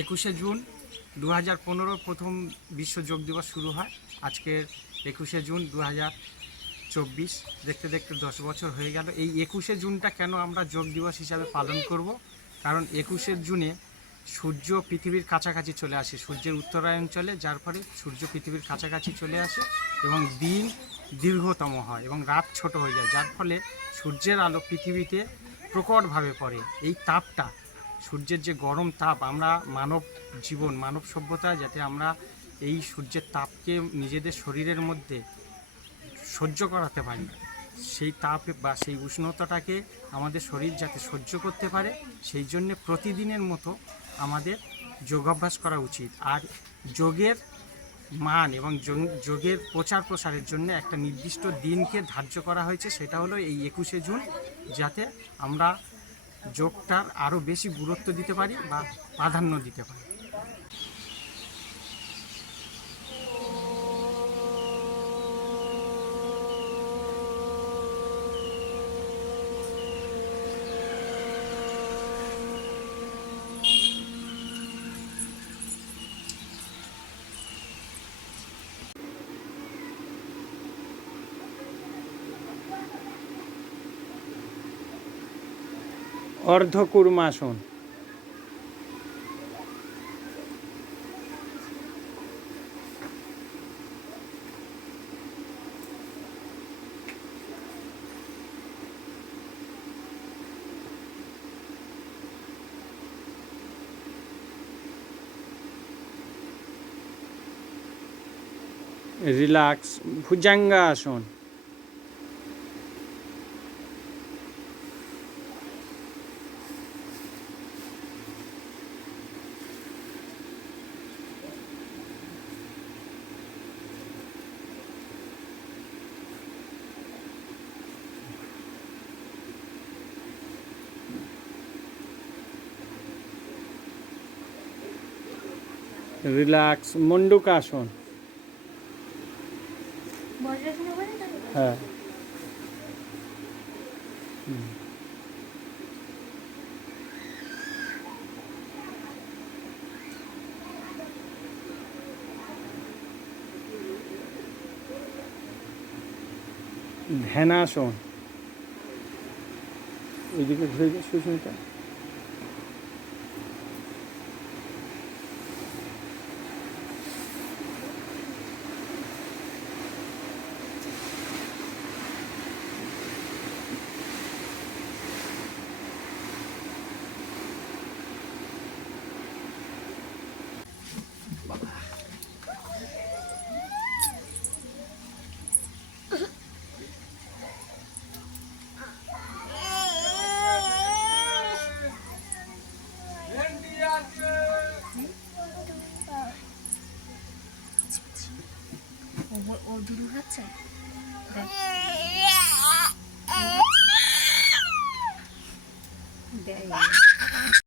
21শে June 2015 প্রথম বিশ্ব যোগ দিবস শুরু হয়। আজকের 21শে জুন 2024, দেখতে দেখতে 10 বছর হয়ে গেল। এই 21শে জুনটা কেন আমরা যোগ দিবস হিসাবে পালন করব? কারণ 21শে জুনে সূর্য পৃথিবীর কাছাকাছি চলে আসে, সূর্যের উত্তরায়ণ চলে, যার ফলে সূর্য পৃথিবীর কাছাকাছি চলে আসে এবং দিন দীর্ঘতম হয় এবং রাত ছোট হয়ে যায়, যার ফলে সূর্যের আলো পৃথিবীতে প্রকটভাবে পড়ে। এই তাপটা, সূর্যের যে গরম তাপ, আমরা মানব জীবন, মানব সভ্যতা যাতে আমরা এই সূর্যের তাপকে নিজেদের শরীরের মধ্যে সহ্য করাতে পারি, সেই তাপ বা সেই উষ্ণতাটাকে আমাদের শরীর যাতে সহ্য করতে পারে, সেই জন্যে প্রতিদিনের মতো আমাদের যোগাভ্যাস করা উচিত। আর যোগের মান এবং যোগের প্রচার প্রসারের জন্য একটা নির্দিষ্ট দিনকে ধার্য করা হয়েছে, সেটা হলো এই 21শে জুন, যাতে আমরা যোগটার আরও বেশি গুরুত্ব দিতে পারি বা প্রাধান্য দিতে পারি। অর্ধকূর্মাসন। রিল্যাক্স ভুজঙ্গাসন। রিল্যাক্স মন্ডুকাসন। হ্যাঁ, ধ্যানাসন। এইদিকে ঘুরে গিয়ে সুস্মিতা। ও দুধ খাচ্ছে। দেখ